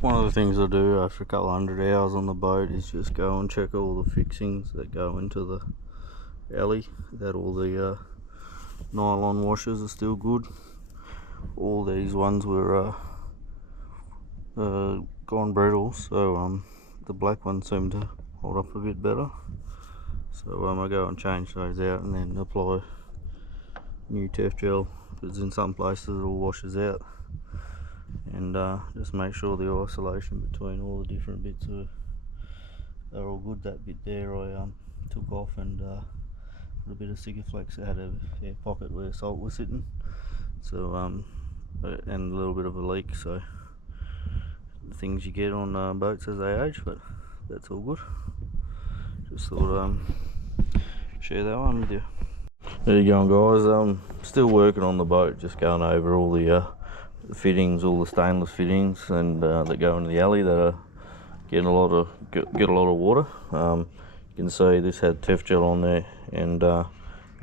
One of the things I do after a couple hundred hours on the boat is just go and check all the fixings that go into the alley, that all the nylon washers are still good. All these ones were gone brittle, so the black ones seem to hold up a bit better. So I go and change those out and then apply new Tef-Gel, because in some places it all washes out. And just make sure the isolation between all the different bits are all good. That bit there I took off and put a bit of Sikaflex. It had a air pocket where salt was sitting, so and a little bit of a leak, so the things you get on boats as they age, but that's all good. Just thought share that one with you. There you go, guys. Still working on the boat, just going over all the fittings, all the stainless fittings, and that go into the alley that are getting a lot of water. You can see this had Tef-Gel on there, and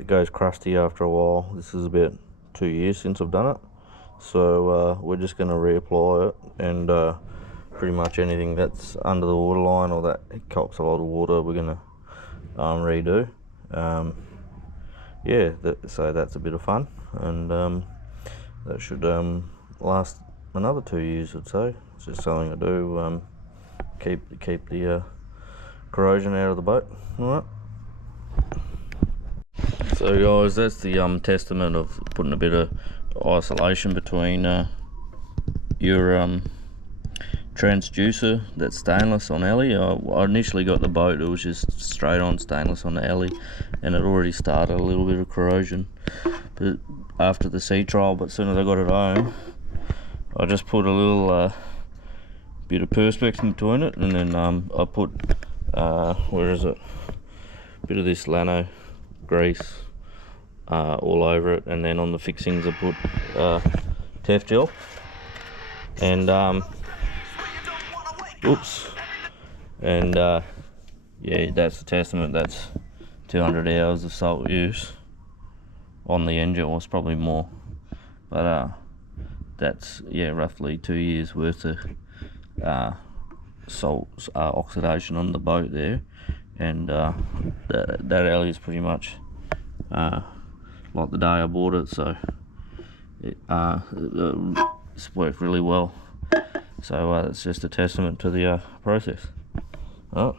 it goes crusty after a while. This is about 2 years since I've done it, so we're just going to reapply it, and pretty much anything that's under the water line or that it cops a lot of water, we're going to redo. Yeah, so that's a bit of fun, and that should last another 2 years, I'd say. It's just something I do, keep the corrosion out of the boat. Alright. So guys, that's the testament of putting a bit of isolation between your transducer that's stainless on alley. I initially got the boat, it was just straight on stainless on the alley, and it already started a little bit of corrosion but after the sea trial. But as soon as I got it home, I just put a little bit of perspex in between it, and then I put where is it, a bit of this Lano grease all over it, and then on the fixings I put Tef-Gel, and oops, and yeah, that's a testament. That's 200 hours of salt use on the engine, was probably more, but that's, yeah, roughly 2 years worth of salt oxidation on the boat there. And that alley is pretty much like the day I bought it, so it's worked really well. So it's just a testament to the process. Oh.